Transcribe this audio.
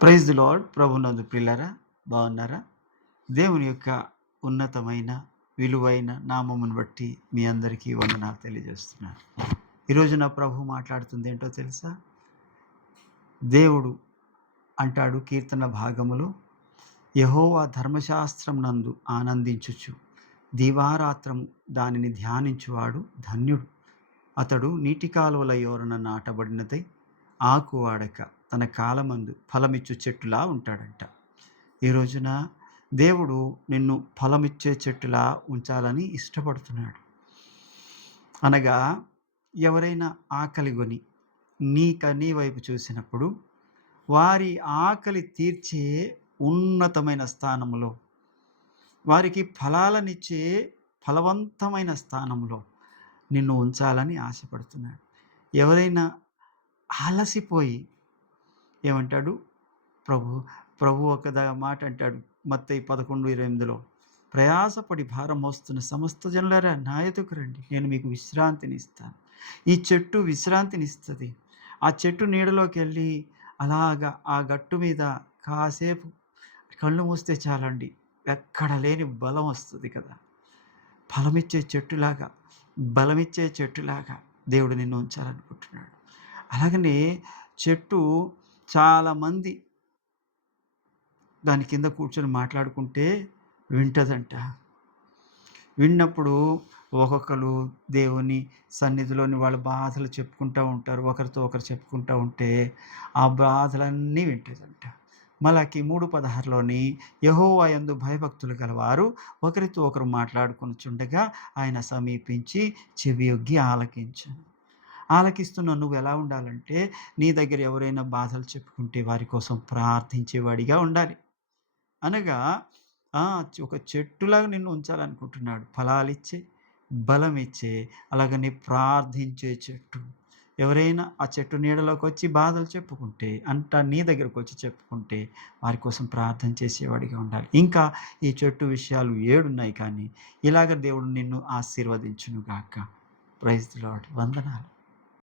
Praise the lord. ప్రభునందు ప్రియులారా, బాగున్నారా? దేవుని యొక్క ఉన్నతమైన, విలువైన నామమును బట్టి మీ అందరికీ వందనాలు తెలియజేస్తున్నాను. ఈరోజు నా ప్రభు మాట్లాడుతుంది ఏంటో తెలుసా? దేవుడు అంటాడు కీర్తన భాగములో, యెహోవా ధర్మశాస్త్రం నందు ఆనందించుచు దివారాత్రము దానిని ధ్యానించువాడు ధన్యుడు. అతడు నీటి కాలువల యోరన నాటబడినదై ఆకు వాడక తన కాలమందు ఫలమిచ్చు చెట్టులా ఉంటాడంట. ఈ రోజున దేవుడు నిన్ను ఫలమిచ్చే చెట్టులా ఉంచాలని ఇష్టపడుతున్నాడు. అనగా ఎవరైనా ఆకలిగొని నీ వైపు చూసినప్పుడు వారి ఆకలి తీర్చే ఉన్నతమైన స్థానంలో, వారికి ఫలాలనిచ్చే ఫలవంతమైన స్థానంలో నిన్ను ఉంచాలని ఆశపడుతున్నాడు. ఎవరైనా అలసిపోయి ఏమంటాడు ప్రభు ప్రభు మాట అంటాడు మత్తయి 11:28, ప్రయాసపడి భారం మోస్తున్న సమస్త జనులారా నా యొద్దకు రండి, నేను మీకు విశ్రాంతిని ఇస్తాను. ఈ చెట్టు విశ్రాంతిని ఇస్తుంది. ఆ చెట్టు నీడలోకి వెళ్ళి అలాగా ఆ గట్టు మీద కాసేపు కళ్ళు మూస్తే చాలండి, ఎక్కడ లేని బలం వస్తుంది కదా. ఫలమిచ్చే చెట్టులాగా, బలమిచ్చే చెట్టులాగా దేవుడు నిన్ను ఉంచాలనుకుంటున్నాడు. అలాగనే చెట్టు చాలామంది దాని కింద కూర్చొని మాట్లాడుకుంటే వింటదంట. విన్నప్పుడు ఒక్కొక్కరు దేవుని సన్నిధిలోని వాళ్ళ బాధలు చెప్పుకుంటూ ఉంటారు. ఒకరితో ఒకరు చెప్పుకుంటూ ఉంటే ఆ బాధలన్నీ వింటదంట. మలాకి 3:16లోని యెహోవా యందు భయభక్తులు గలవారు ఒకరితో ఒకరు మాట్లాడుకొనుచుండగా ఆయన సమీపించి చెవియొగ్గి ఆలకించును. ఆలకిస్తున్న నువ్వు ఎలా ఉండాలంటే, నీ దగ్గర ఎవరైనా బాధలు చెప్పుకుంటే వారి కోసం ప్రార్థించేవాడిగా ఉండాలి. అనగా ఒక చెట్టులాగా నిన్ను ఉంచాలనుకుంటున్నాడు. ఫలాలిచ్చే, బలమిచ్చే, అలాగని ప్రార్థించే చెట్టు. ఎవరైనా ఆ చెట్టు నీడలోకి వచ్చి బాధలు చెప్పుకుంటే, నీ దగ్గరకు వచ్చి చెప్పుకుంటే వారి కోసం ప్రార్థన చేసేవాడిగా ఉండాలి. ఇంకా ఈ చెట్టు విషయాలు 7 ఉన్నాయి, కానీ ఇలాగ దేవుడు నిన్ను ఆశీర్వదించును గాక. Praise the Lord. వందనాలు.